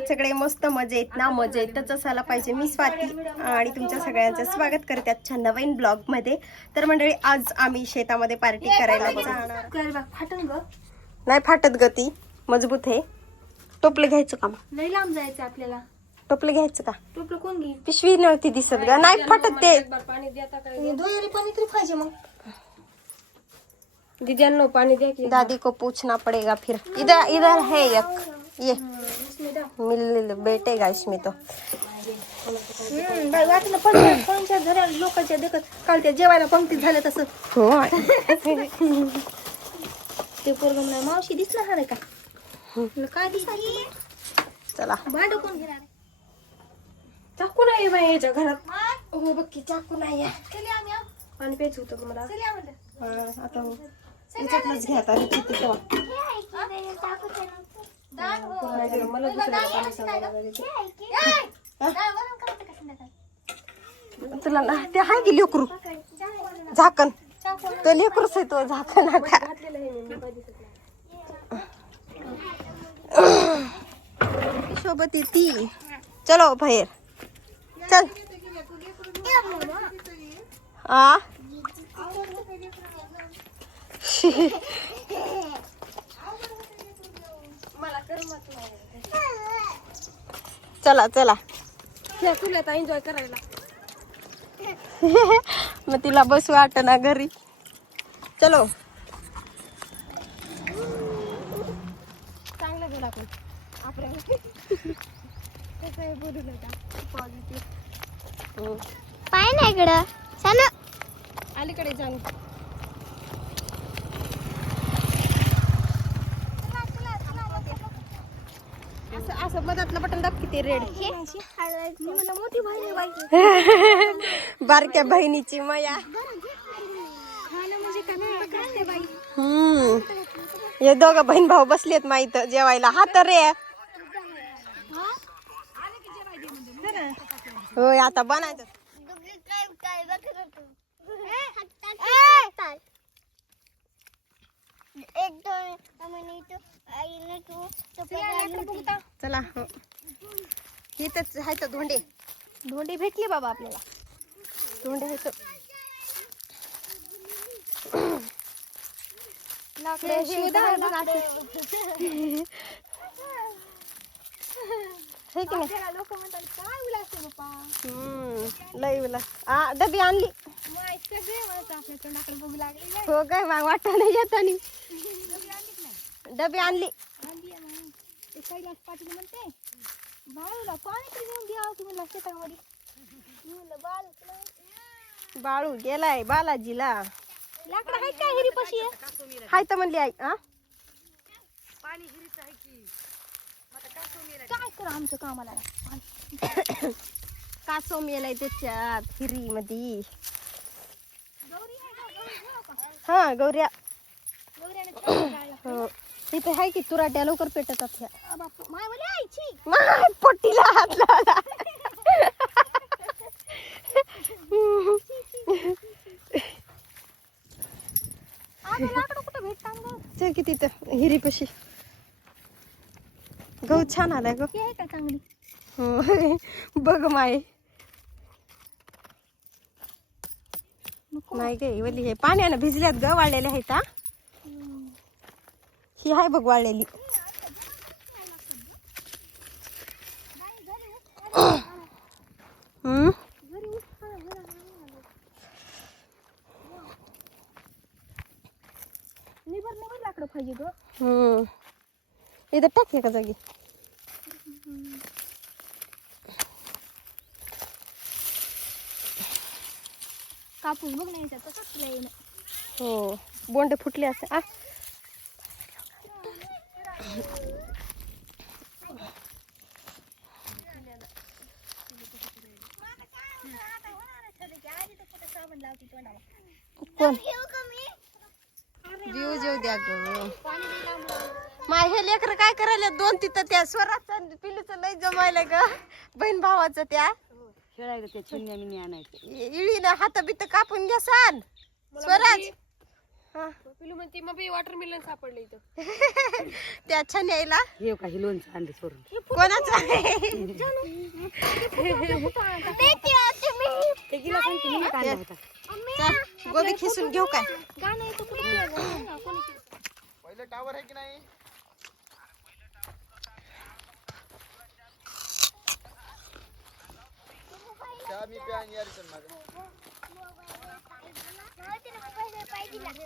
आहात सगळे मस्त मजेत ना? मजेत तच असायला पाहिजे. मी स्वाती आणि तुमच्या सगळ्यांचं स्वागत करते आजच्या नवीन ब्लॉगमध्ये तर मंडळी आज आम्ही शेतामध्ये पार्टी करायला ग नाही फाटत गती मजबूत आहे. टोपलं घ्यायचं का मग? लई लांब जायचं आपल्याला. टोपलं घ्यायचं का? टोपलं कोण घेईल? पिशवी नव्हती दिसत ग. नाही फाटत ते. दोयरी पाणी तरी पाहिजे मग. दीदी पाणी द्या की. दादी को पूछना पड़ेगा फिर. इधर इधर है एक. ये. मिल बैठेगा इसमें तो. हम्म, बाई वाटलं लोकांच्या देखत काल त्या जेवायला पंक्तीत झालं तसं. हो ते पोरग म्हणा मावशी हा रे का? म्हणलं, काय दिसणार चला. भांड कोण घेणार? चाकू नाही बाई याच्या घरात. हो बघ की चाकू नाही आहो. पाणी प्यायचं होतं मला. आता हो याच्यातलंच घ्या आता किती तेव्हा दान मला दुसऱ्याला सांगायला तुला ना ते आहे की लेकरू? झाकण. तो लेकरूच आहे तो झाकण आता. सोबत ती चलो बाहेर. चल. आ? चला चला. चुल्यात एन्जॉय करायला. मग तिला बसू वाट ना घरी. चलो. चांगलं गेला आपण आपल्या कसं आहे बोलू नका. पॉझिटिव्ह पाय नाही इकडं. सांग अलीकडे जाऊन. असं असं मधातलं बटन दाब किती रेड बारक्या बहिणीची मया. म्हणजे हम्म. हे दोघं बहीण भाऊ बसलेत माहीत जेवायला. हा तर रे. होय आता बनायचं एक दोन मिनिट आईने तू चला हो. तर आहे तर धोंडे. धोंडे भेटले बाबा आपल्याला. धोंडे आहे तर. लाकडे हे की नाही लोक म्हणतात काय उलास बाप्पा हम्म लई उला आ डबी आणली माय सगळे माणसं आपल्या तोंडाकडे बघू लागले हो काय मग वाटत नाही येत आणि डबी आणली आंधी आहे म्हणून. ते कैलास पाटील म्हणते बाळूला पाणी तरी घेऊन द्या तुम्ही म्हणलं शेतामध्ये मी म्हणलं बाळू तुला बाळू गेलाय बालाजीला लाकडं आहे काय हिरी पशी हाय तर म्हणली आई हा काय करू आमच्या कामाला? कासव मेलाय त्याच्यात हिरी मध्ये हा गौऱ्या. हो तिथे आहे की तुराट्या लवकर पेटतात ह्या. माय पोटीला हात लावला. चल की तिथं हिरीपाशी. गहू छान आलाय ग. आहे का चांगली? हो. बघ माय. नाही गे वली हे पाण्यानं भिजल्यात ग वाळलेले आहेत हा. ही आहे बघ वाळलेली. हम्म? निबर निबर लाकडं पाहिजे ग. हम्म. इथं टाक एका जागी. कापून बघ नाही तसंच तुला येईन हो बोंड फुटले असे. आ. कोण? जीव जीव द्या ग. हे लेकर काय करायला दोन तिथं त्या स्वराचं पिलूचं लय जमायला ग. बहीण भावाचं त्या. खेळायला ते छन्या मिनी आणायचे इळीनं हात बीत कापून घ्या सान. स्वराज. हा. पिलू म्हणते मग वॉटरमेलन सापडलं इथं. ते अच्छा न्यायला हे काही लोणचं आणले सोडून. कोणाचं आहे? ते गेला सांगते मी काढला होता. चल, गोबी खिसून घेऊ काय? पहिले टावर आहे की नाही? चहा मी प्या आणि या return मागं.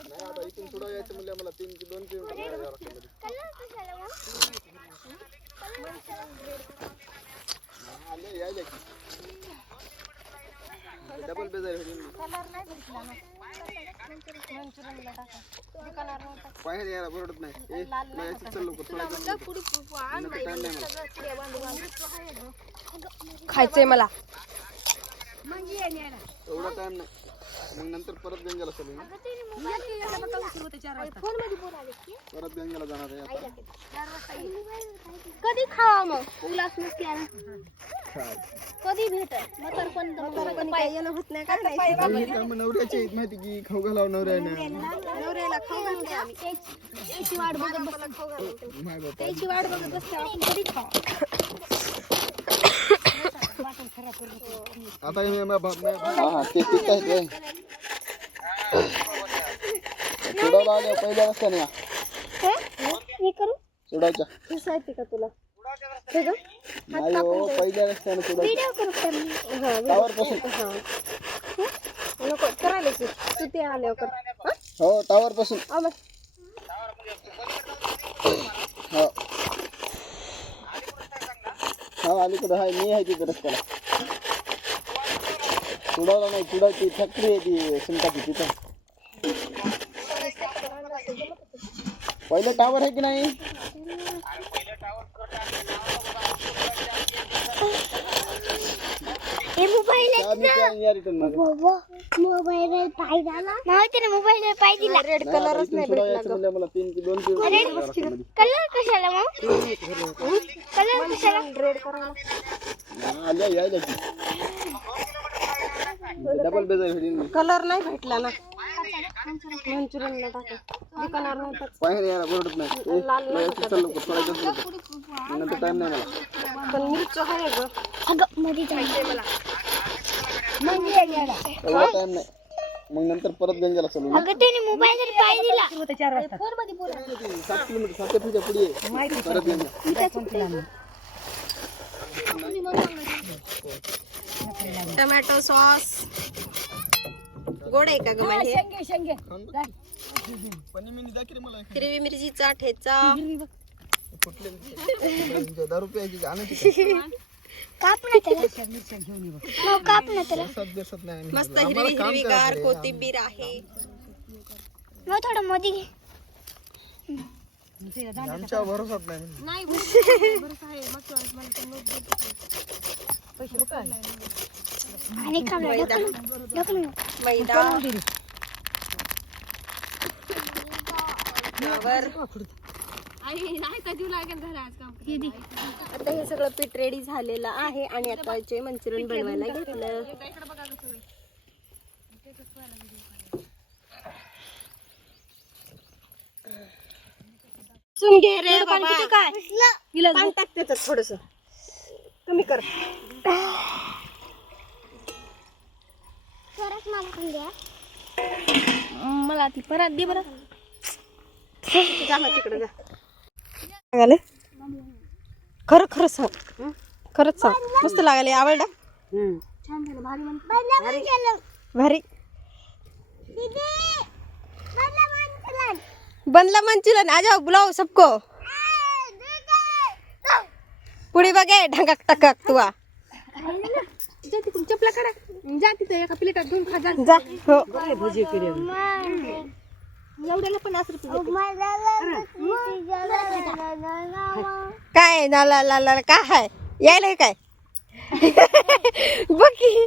नाही आता इथून पुढं यायचं म्हणजे मला तीन दोन किलोमीटर जायला लागतं मध्ये. हा, आले यायला की डबल बेजार होईल. बाहेर यायला बरडत नाही. ए तुला यायचं चल लवकर. तुला टाइम नाही मला खायचंय मला. एवढा टाइम नाही. मग नंतर परत गंगेला चालू ना? परत गंगेला जाणार आहे आता. कधी खावा मग? उल्हास नसते कधी भेट मग तर पण पण काय येणं होत नाही का? नाही कामं नवऱ्याची आहेत माहिती की खाऊ घालावं नवऱ्याने. नवऱ्याला खाऊ घालते आम्ही. त्याची वाट बघत बसतो. त्याची वाट बघत बसतो. आपण कधी खावा? आता हे मा- मा- हा हा ते आहेत आले पहिल्या रस्त्याने या. मी करू? खिसायचे का तुला? नाही हो पहिल्या रस्त्याने सोडायचं व्हिडिओ करू का मी? टावर पासून. नको करायला की तू ते आल्यावर कर हं? हो टावर पासून. आ मग. हो. हा अलीकडे हाय मी आहे तिथे रस्त्याला. सोडायला नाही सोडायची फॅक्टरी आहे ती सिमटाची तिथं. पहिले टावर आहे की नाही? हे मोबाईल या रिटर्नमध्ये माहिती दिला रेड नाही, यायचं म्हणलं मला तीन की दोन मध्ये. कलर कशाला मग कलर कशाला? रेड करा आल्या यायला की. डबल बेजार मी. कलर नाही भेटला ना. मंचुरियनला टाका. दुकानावर नव्हतं नाही ए. मग नंतर टाइम नाही मला पण मिरची आहे ग. अगं मध्ये जायचंय मला. एवढा टाइम नाही. मग नंतर परत गंगेला चालू ना. अगं त्याने मोबाईल पाय दिला. सात किलोमीटर सात ते पुढच्या पुढे. आहे. परत गंगा टोमॅटो सॉस. गोड आहे का ग म्हणजे पण मी दाखी रे मला हिरवी मिरचीचा ठेचा. कुठले दारू प्यायची आणायची काप ना त्याला. हो, काप ना त्याला. मस्त हिरवी हिरवी गार कोथिंबीर आहे. मग थोडं घे. आमच्या भरोसात नाही. आणि काढलं ढकलून ढकलून मैदा. फ्लावर. आता हे सगळं पीठ रेडी झालेलं आहे आणि आता जे मंचुरियन बनवायला घेतलं. सुन घे रे बाबा. पाणी टाक त्याच्यात थोडस. कमी कर. मला पण द्या. मला ती परत दे बरं. तिकडे सांगाले खरं खरं सांग. खरंच सांग. मस्त लागले. आवडला? छान झालं भारी. म्हणून भारी बनला मंचुरियन आ जाओ बुलाओ सबको. पुढे बघे ढंकाक टकाक तुआ जा तिकडून चपला काढा. जा तिथं एका प्लेटात धुवून खा जा जा. हो. भजी केली एवढ्याला पण असं काय ना ला ला ला काय हाय? यायला काय? बघ की.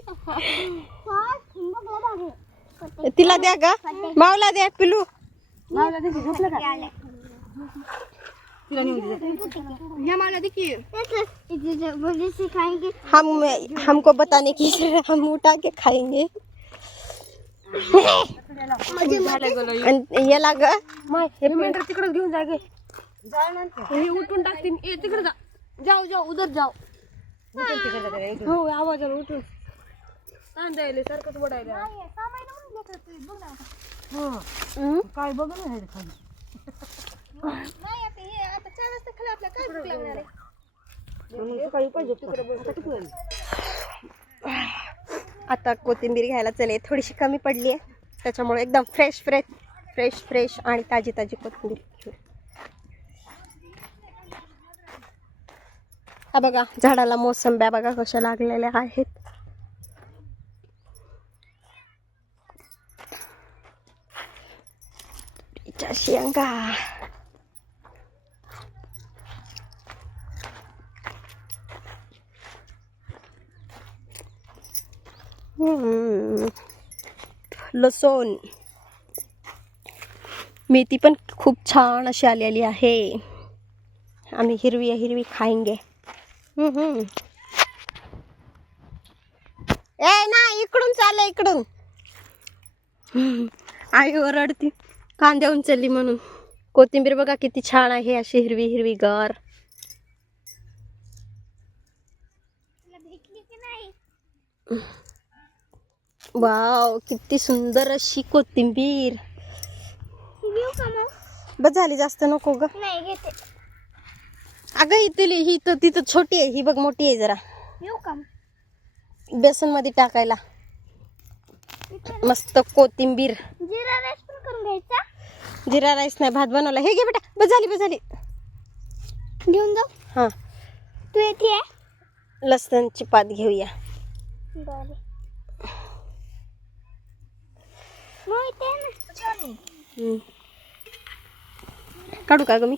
तिला द्या ग. मावला द्या या सिखाएँगे हम हमको बताने की हम उठा के खाएँगे याला ग हे मेंढर उधर जाऊ हो आवाज़ उठून कांदायले सारखंच वडायला काय बघ. नाही आता हे आता चार वाजता खाली आपल्या काय भूक लागणार आहे मग सकाळी पाहिजे आता कोथिंबीर घ्यायला चले. थोडीशी कमी पडली आहे. त्याच्यामुळे एकदम फ्रेश फ्रेश फ्रेश फ्रेश आणि ताजी ताजी कोथिंबीर हा बघा झाडाला मोसंब्या बघा कशा लागलेल्या आहेत. शेंगा. लसूण. मेथी पण खूप छान अशी आलेली आहे. आम्ही हिरवी हिरवी खाईंगे. ए ना इकडून चाललं इकडून. हम्म. आई ओरडती. कांदे उंचली म्हणून. कोथिंबीर बघा किती छान आहे अशी हिरवी हिरवी घर भेटली की नाही? वाव किती सुंदर अशी कोथिंबीर. बस झाली जास्त नको ग. अगं इथली ही तर तिथं छोटी आहे ही बघ मोठी आहे जरा. बेसनमध्ये टाकायला. मस्त कोथिंबीर. जिरा राईस पण करून घ्यायचा. जिरा राईस नाही भात बनवला. हे घे बेटा बस झाली बस झाली. घेऊन जाऊ? हा. तू येते? लसणची पात घेऊया. बरं मग येते ना हम्म. काढू का ग मी?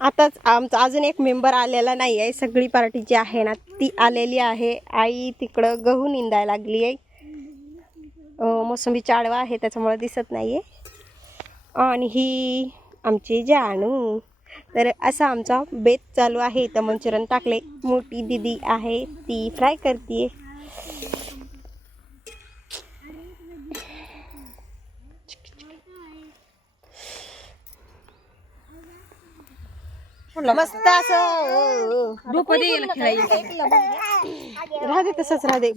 आताच आमचा अजून एक मेंबर आलेला नाही आहे. सगळी पार्टी जी आहे ना ती आलेली आहे. आई तिकडं गहू निंदायला लागली आहे. मोसंबी चाडवा आहे त्याच्यामुळे दिसत नाही आहे आणि ही आमची जानू. तर असा आमचा बेत चालू आहे. इथं मंचुरियन टाकले. मोठी दिदी आहे. ती फ्राय करते मस्त असं याला खेळायला राहते तसंच राहते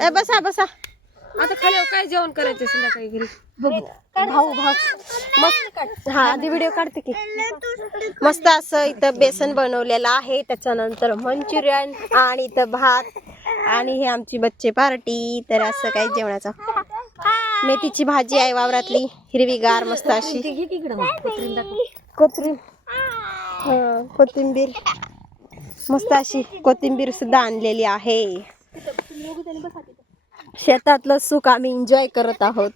ए, बसा बसा. आता खाली काय जेवण करायचं संध्याकाळी घरी? भाऊ भाऊ. मस्त हा आधी व्हिडिओ काढते की. मस्त असं इथं बेसन बनवलेलं आहे. त्याच्यानंतर मंचुरियन आणि इथं भात आणि हे आमची बच्चे पार्टी. तर असं काही जेवणाचं. मेथीची भाजी आहे वावरातली. हिरवीगार मस्त अशी. घे की इकडं मग. कोथरीन दाखव. कोथिंबीर हा, कोथिंबीर. मस्त अशी कोथिंबीर सुद्धा आणलेली आहे. शेतातलं सुख आम्ही एन्जॉय करत आहोत.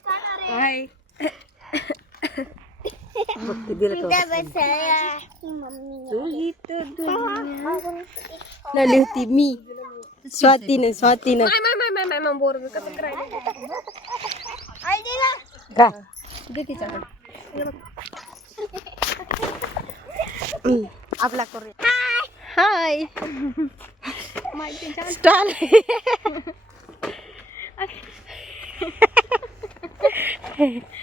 झाली होती मी. स्वातीनं स्वातीनं. आपला करूया हाय. स्टॉल.